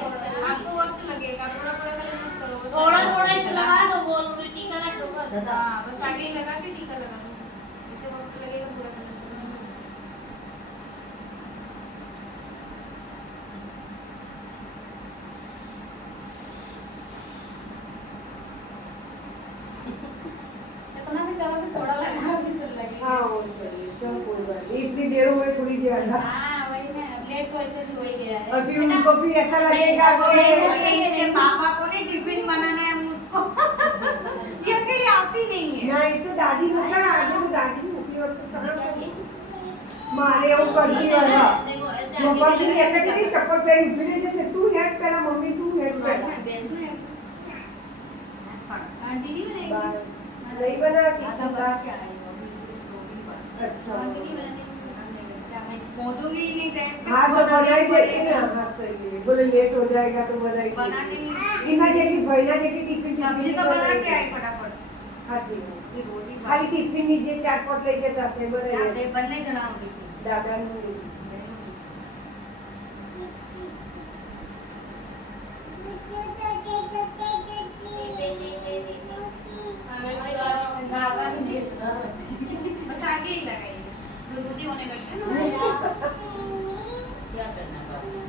आपको वक्त लगेगा, थोड़ा थोड़ा कलर मत करो, थोड़ा थोड़ा इसे लगा दो, वो टीका रख दो बस। हाँ बस आगे ही लगा के टीका लगा दो, इसे वक्त लगेगा पूरा कलर करने में। इतना भी करो कि थोड़ा लगा भी तो लगेगा। हाँ वो सही है, चलो कोई बात नहीं, इतनी देर में थोड़ी ज्यादा। हाँ वही ना, लेट तो ऐसे भी हो ही गया है। और फिर उनको फिर ऐसा लगेगा कि इसके पापा को नहीं टिफिन बनाना है मुझको। ये अकेले आती नहीं है। नहीं तो दादी लोग ना आगे तो दादी मुखी और तो कहाँ मारे वो करती वाला देखो ऐसे मम्मा आगे की कहते कि नहीं चप्पल पहन फिर जैसे तू हेड पहला मम्मी तू हेड पहला आंटी नहीं बनाएगी? नहीं बना कि आधा खुदा बना के आई हूँ अभी रोटी पर। अच्छा आंटी नहीं बनाती? क्या मैं पहुंचूंगी ही नहीं टाइम पे। हाँ तो बनाई देती ना हाँ सही है बोले लेट हो जाएगा तो बनाई बना के नहीं इना जेठी बहिना जेठी टिफिन सब्जी तो बना के आई फटाफट। हाँ जी फिर रोटी खाली टिफिन नीचे चार पट लेके दस बने जाते बनने चढ़ा हूँ टिफिन। दादा ने बस आगे ही लगाइए, दूधी होने लगते हैं ना। क्या करना पड़ेगा?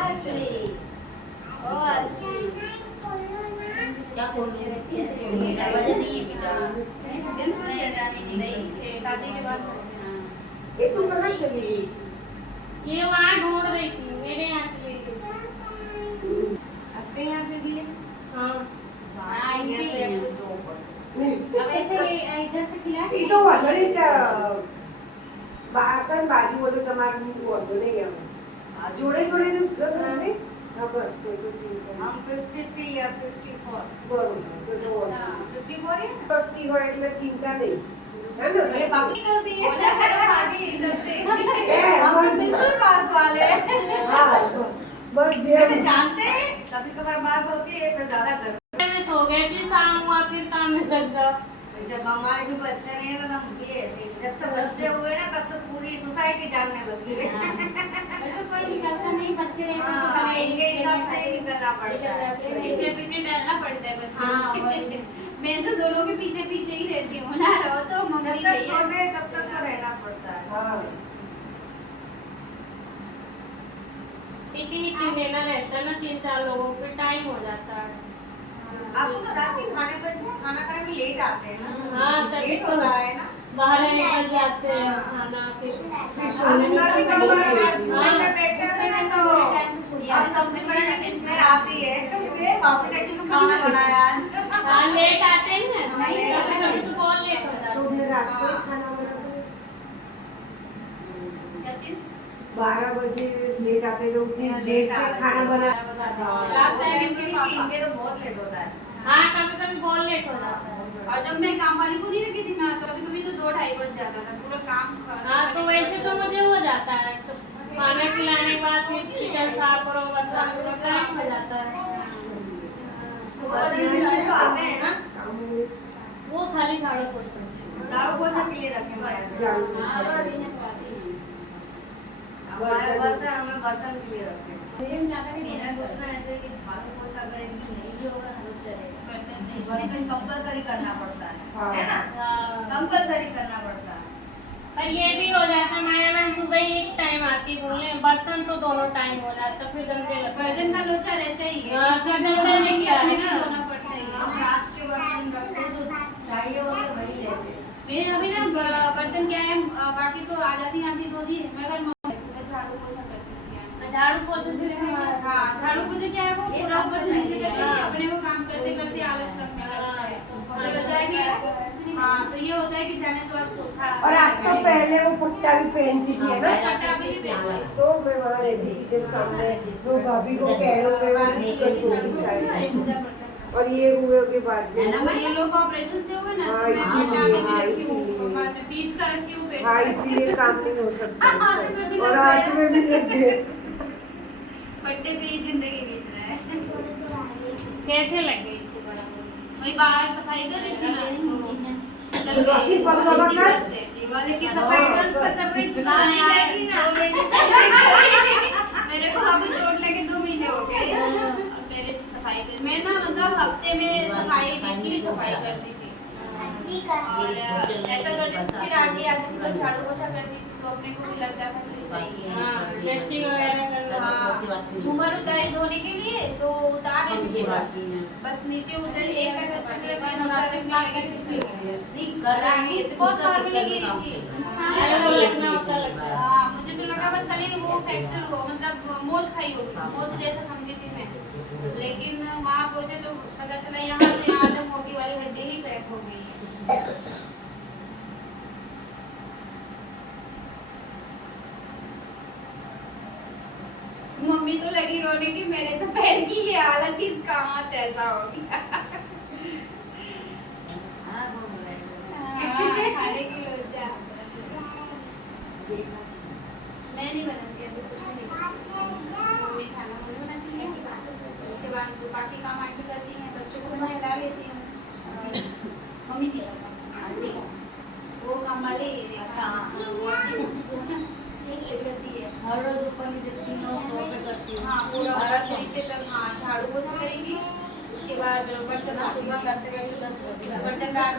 आश्री ओ आश्री क्या बोलने रहती है ऐसे बेटा वजह नहीं है बेटा दिल को शैतानी नहीं शादी के बाद ये तू कहाँ चली गई ये वहाँ ढूंढ रही थी, मेरे यहाँ चली गई। आपके यहाँ पे भी है हाँ आएंगे तो एक कुछ जो अब ऐसे इधर से खिला ये तो वधरी बासन बाजू बोलो તમારું વધુ નહીં આવે જોડે જોડે ને ને ખબર તો ચિંતા हम 53 या 54 બરોબર તો તો 54 है ભક્તિ હોય એટલે ચિંતા નહીં है ना ये पापी गलती है शादी इज्जत से। हम तो बिल्कुल पास वाले हैं हाँ बस जे वैसे जानते हैं कभी कभार बात होती है तो ज्यादा कर में सो गए, फिर शाम हुआ, फिर काम में लग जाओ। जब हमारे भी बच्चे नहीं है ना तो हम भी ऐसे ही। जब से बच्चे हुए ना तब से पूरी सोसाइटी जानने लगी है ऐसे कोई निकलता नहीं, बच्चे रहते हैं तो हाँ, खाली इनके हिसाब से ही निकलना पड़ता है पीछे पीछे डलना पड़ता है बच्चों हाँ, को। वही। मैं तो दोनों के पीछे पीछे ही रहती हूँ ना, रहो तो जब मम्मी तक भैया। छोटे हैं तब तक तो रहना पड़ता है हाँ टिफिन देना रहता है ना 3-4 लोगों को, टाइम हो जाता है। आपको पता है कि खाना खाने में लेट आते हैं ना हाँ, तभी लेट तो। होता है ना बाहर निकल जाते हैं खाना, फिर फिर अब सोने घर भी कब चूल्हे हाँ। पे बैठते थे ना तो अब सब्जी बनाने की स्मेल आती है पापा ने क्यों खाना बनाया आज हाँ, लेट आते हैं ना, हाँ, लेट आते हैं। कभी तो बहुत लेट हो जाता है। तुमने रात को ही खाना बनाया क्या चीज? 12 बजे लेट आते लोग फिर हाँ, लेट लेट से आते खाना बना लास्ट टाइम इनके तो बहुत लेट होता है हाँ, कभी कभी बहुत लेट हो जाता है। और जब मैं काम वाली को नहीं रखी थी ना, कभी कभी तो 2-2:30 बज जाता था पूरा काम। हाँ, तो वैसे तो मुझे हो जाता है, तो खाना खिलाने के बाद फिर किचन साफ करो, बर्तन करो, टाइम हो जाता है। तो बच्चे से तो आते हैं ना वो खाली झाड़ू पोछा। झाड़ू पोछा के लिए रखे हैं झाड़ू हमारे बर्तन हमें बर्तन के लिए रखे हैं मेरा सोचना ऐसे है कि झाड़ू पोछा अगर एक दिन नहीं भी होगा ना तो चलेगा बर्तन कंपलसरी करना पड़ता है ना कंपलसरी करना पड़ता है पर ये भी हो जाता है, मैं सुबह ही एक टाइम आती हूँ, बर्तन तो दोनों टाइम हो जाता है, फिर गंदे लगते हैं। बर्तन का लोचा रहता ही है, हाँ, घर में फिर रहने की अपने ना। भी धोना पड़ता ही है। हम रात के बर्तन रखते हैं तो चाहिए होते वही लेते हैं मेरे अभी ना बर्तन क्या है, बाकी तो आ जाती आंटी धो दी, मगर मैं झाड़ू पोछा करती थी। झाड़ू पोछे से हमारा हाँ, झाड़ू पोछा क्या है, वो पूरा ऊपर से नीचे तक अपने को काम करते करते आलस लगने लगता है। और बजाय कि हाँ, तो ये होता है कि जाने तो आज पोछा। और आप तो पहले वो पट्टा भी पहनती थी है ना पट्टा अभी भी पहनती हूँ। तो मैं वहाँ रहती थी जब सामने वो भाभी को कह रहे हो मैं और ये हुए के बाद में ये लोग ऑपरेशन से हुए ना, हाँ, तो मैं इसीलिए, पट्टा अभी भी हाँ, रखी हूँ, इसीलिए। बाद में बीच का रखी हूँ पेट हाँ का। इसीलिए काम नहीं हो सकता हाथ में भी और लग हाथ गया। में भी लग गए पट्टे पे ही जिंदगी बीत रहा है। कैसे लगे इसको बराबर? वही बाहर सफाई कर रही थी ना, तो चल बाकी गई पक्का इसी पक्का? बात से। दीवाली की सफाई कल पर कर रही थी हाँ, नहीं यार, लगी ना तो मेरे को अभी जोड़ सबकी बात नहीं। झूमर उतारे धोने के लिए तो उतार हम लेते ये पूरा। बात नहीं है। बस नीचे उतर एक पैर अच्छे से रखने दूसरा रखने लगे फिर से नहीं कर रहा है ऐसे बहुत नॉर्मली गिरी थी। लगना होता लगता है। हाँ मुझे तो लगा बस खाली वो फ्रैक्चर हुआ मतलब मोच खाई होगी मोच जैसा समझी थी मैं, लेकिन वहाँ पहुँचे तो पता चला यहाँ से यहाँ तक मोटी वाली हड्डी ही क्रैक हो गई है। मम्मी तो लगी रोने की मेरे तो पैर की ये हालत इस कामत ऐसा हो गया। हाँ, हाँ, खाने की लोचा। मैं नहीं बनाती अभी कुछ भी नहीं बनाती। मम्मी खाना मम्मी बनाती है उसके बाद तो बाकी काम आंटी करती हैं बच्चों को मैं हिला लेती हूँ। मम्मी नहीं करता आंटी वो काम वाले अच्छा, वो आंटी करती है। हर रोज ऊपर नीचे तीनों फ्लोर पे करती हूँ। हाँ पूरा ऊपर से नीचे तक हाँ झाड़ू पोछा करेंगी उसके बाद बर्तन सुबह करते करते 10 बजे बर्तन डाल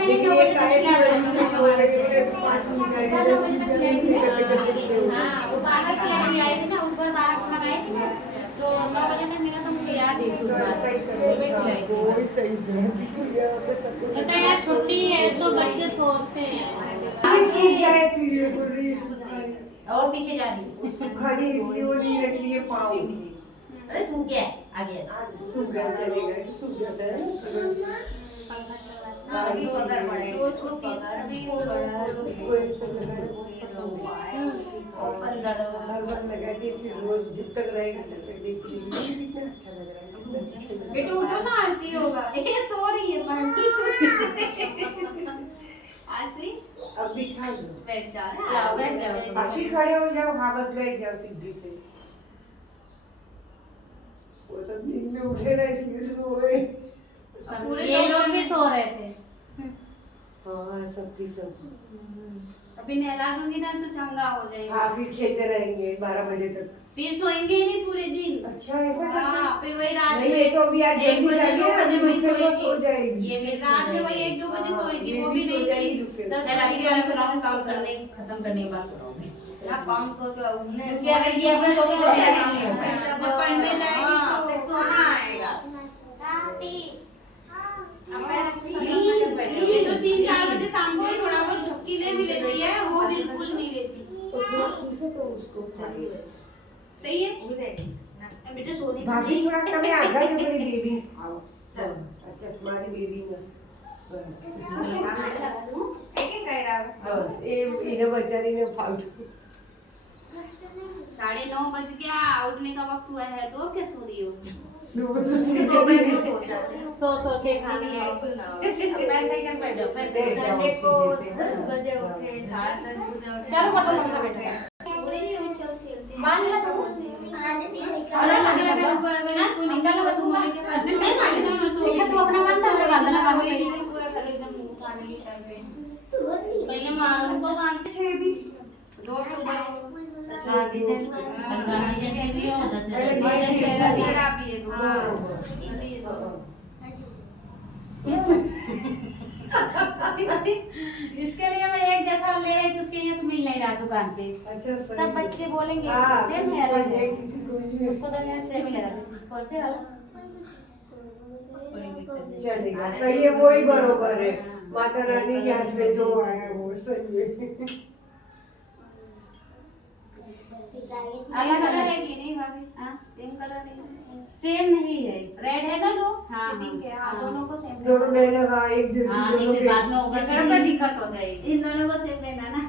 लेकिन ये काहे की वजह से सो गए 5 मिनट आएंगे 10 मिनट आएंगे करते करते हाँ वो 12 से आई थी ना ऊपर 12 से लगाई थी ना तो 9 बजे में मेरा तो मुझे याद है उस बार कोई सही जाती कोई यहाँ पे सब ऐसा यार छुट्टी है तो बच्चे सोचते हैं सूख जाए फिर ये बोल रही है और पीछे जा रही है। खाली इसलिए वो नहीं रखी है पाँव अरे सूख गया है, आ गया। सूख गया चलेगा तो सूख जाता है ना तुरंत। अभी पकड़ पड़ेगा। वो छोटी अभी वो बड़ा इसको ऐसे लगाए और हर बार लगा के फिर रोज जब तक रहेगा तब तक देखती है ये कितना अच्छा लग रहा है कितना अच्छा लग रहा बेटा उठो ना आरती होगा ये सो रही है पार्टी आसवी है अब बिठा दो बैठ जा लाओ, बैठ जाओ। काफी खड़े हो जाओ हाँ बस बैठ जाओ सीधी से वो सब नींद में उठे ना इसलिए सो गए पूरे ये लोग भी सो रहे थे हाँ सबकी सब अभी नहला दूंगी ना तो चंगा हो जाएगा हाँ फिर खेलते रहेंगे 12 बजे तक फिर सोएंगे ही नहीं पूरे दिन अच्छा ऐसा करते हैं? हाँ फिर वही रात नहीं में ये तो अभी आज 1 जल्दी बजे जाएगी 2 बजे वही दूसरे को सो सोएगी जाएगी ये फिर रात में वही 1-2 बजे हाँ, सोएगी ये वो भी भी सो नहीं जाएगी थी फिर। 10 मैं रात बजे को काम काम करने खत्म करने के बाद सुनाऊंगी। ना काम सो के उन्हें क्योंकि अगर ये अपने सो सोने के लगे नहीं है। ना, जब पढ़ने जाएगी हाँ, तो फिर सोना आएगा। ये तो 3-4 बजे शाम को ही थोड़ा बहुत झपकी ले भी लेती है वो बिल्कुल नहीं लेती तो थोड़ा खींचो तो उसको उठाइए। सही है वो देख। बेटा सोनी भाभी थोड़ा कमी आगा जो मेरी बेबी आओ चल अच्छा तुम्हारी बेबी ना एक कह रहा है। बस ये इन्हें बचाने ने फालतू 9:30 बज गया उठने का वक्त हुआ है तो क्या सो रही हो लोग तो उन्हें सुन 2 बजे सो जाते हैं। सो के खाना ये खाओ। क्यों ना हो? अब मैं सेकंड पे जाऊँ मैं बैठ जाओ संडे को सीधे से, 10 बजे उठे 10:30 बजे उठे। चलो बटन बटन बेटा पूरे नहीं हम चल खेलते हैं बांध ला तो। और अगर अगर इसको निकालो तो तुम्हारे के पास नहीं मानेगा ना तो देखा तू अपना बांध दे बांधना बांध वही पूरा करो एकदम खाने की टाइम पे पहले मालूम को बांध छह भी 2 अक्टूबर को हाँ, डिजाइन। गाड़ी जैसे भी हो दस अरे और भाई, दशहरा भाई, दशहरा भी है दो। हाँ। अरे ये दो इसके लिए मैं एक जैसा ले रही थी उसके लिए तो मिल नहीं रहा दुकान पे अच्छा सही सब है। बच्चे बोलेंगे हाँ, सेम किसी है को रंग ये किसी को ये सबको तो यहाँ सेम ही लगा कौन से वाला चलेगा सही है वही बरोबर है माता रानी के हाथ में जो आया वो सही है सेम कलर है कि नहीं भाभी हाँ? सेम कलर है सेम नहीं है रेड है ना दो हाँ, पिंक है हाँ हाँ। दोनों को सेम दोनों बहनें हाँ एक जैसी हाँ दोनों लेकिन बाद में होगा अगर पर दिक्कत हो जाएगी। इन दोनों को सेम पहना ना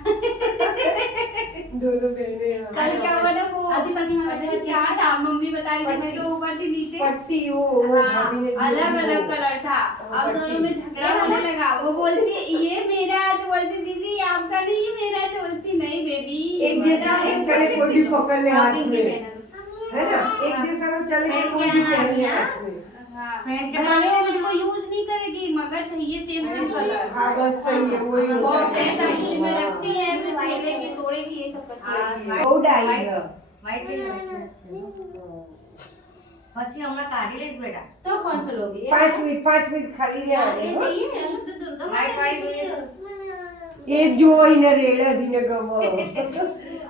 दोनों बहनें हाँ। कल क्या हुआ ना वो आधी पत्नी हमारे पता नहीं क्या था मम्मी बता रही थी मैं तो ऊपर थी नीचे पट्टी वो भाभी ने दी अलग वो। अलग कलर था अब पट्टी। दोनों में झगड़ा होने लगा वो बोलती ये मेरा है तो बोलती दीदी ये आपका नहीं ये मेरा है तो बोलती नहीं बेबी एक जैसा एक चले कोई भी पकड़ ले हाँ, हाथ पिंक में पहना दो। है ना एक जैसा वो चले पहन कोई के भी आना पहन ले है, हाथ में हाँ पहन के बताने वो मुझको यूज नहीं करेगी मगर चाहिए सेम कलर हाँ बस सही है वही होता बॉक्स है। ऐसा इसी में रखती है फिर खेलेगी तोड़ेगी ये सब करती है બહુ ડાઈ છે. પછી હમણાં કાઢી લઈશ બેટા तो कौन सा लोगी 5 મિનિટ ખાલી રહેવા દે ये હો. चाहिए લાઈટ વાળી જોઈએ એ જોઈને રેડા દીને ગમો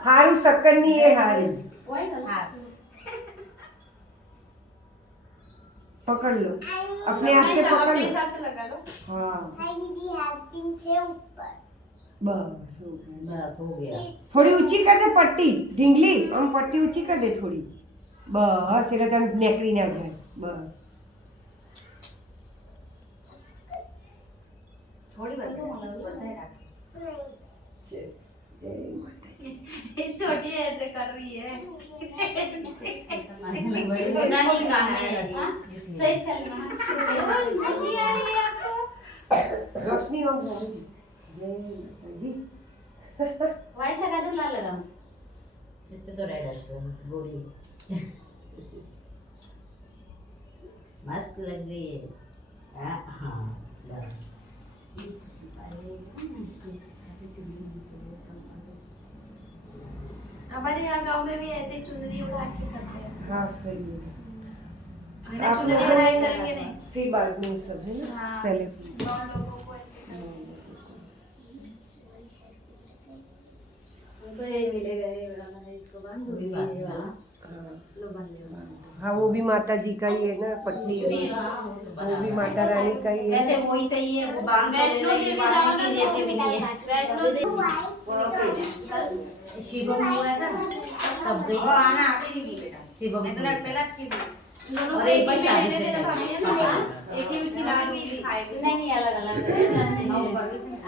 હારું સકનની એ હારી કોઈ ના हाँ पकड़ लो अपने आप से पकड़ अपने लो हिसाब से लगा लो। हाँ बस हो गया બસ હો ગયા थोड़ी ऊंची कर दे पट्टी ढींगली हम पट्टी ऊंची कर दे थोड़ी बस એટલે તને નેકળી ના જાય બસ थोड़ी बताए रख જય જય માતાજી ये छोटी है ऐसे कर रही है। નાની કામ है सही से करना नहीं आ रही है आपको? રોશની ઓમ જય માતાજી व्हाइट लगा दो लाल लगा इस पे तो रेड है गोरी मस्त लग रही है हाँ बस हमारे यहाँ गांव में भी ऐसे ही चुनरी उड़ा के करते हैं। हाँ सही है मैंने चुनरी उड़ाई करेंगे नहीं। फिर बाद में सब है ना हाँ। पहले 9 लोगों को ऐसे करते तो ये मिलेगा ये वाला है इसको बांध दो ये वाला हाँ। लो बांध लो हाँ वो भी माता जी का ही है ना पट्टी वो भी माता रानी का ही है वैसे वही सही है वो बांध वैष्णो देवी जाओ ना देते भी नहीं है तो वैष्णो देवी शिवम हुआ था तब गई वो आना आप ही की बेटा शिवम मैं तो पहला की थी दोनों और को एक एक बार ही शादी लेने से देना भाभी है ना। एक ही खिलाएंगे खाएंगे। नहीं अलग अलग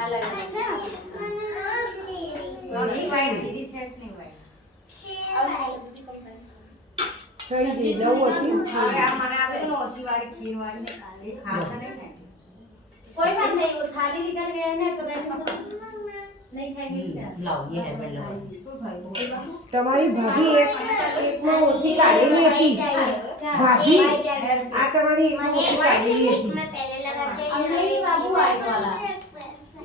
अलग अच्छा नहीं वाइट मेरी सेट नहीं वाइट થઈ ગઈ જવું હતી હવે આ મને આપે તો ઓછી વાળી ખીર વાળી ને ખાલી ખાસા નહીં ખાય कोई बात नहीं वो थाली निकल गया है ना तो रहने दो नहीं खाएंगे क्या लाओ ये है बल्ला શું થયું તમારી ભાભી એકમાં ઓછી કાઢેલી હતી ભાભી આ તમારી એકમાં ઓછી કાઢેલી હતી अब नहीं बाबू आएगा वाला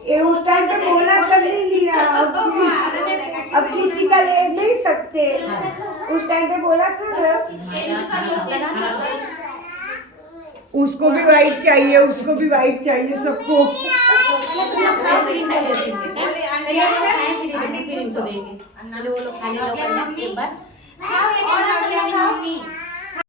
ये उस टाइम पे बोला कर नहीं लिया अब किसी का ले नहीं सकते उस टाइम पे बोला था ना चेंज कर लो चेंज कर लो। उसको भी वाइट चाहिए उसको भी वाइट चाहिए सबको बोले आंटी आंटी फिर इनको देंगे अन्ना जो वो लोग खाने और लोग मम्मी के बाद और अगले मम्मी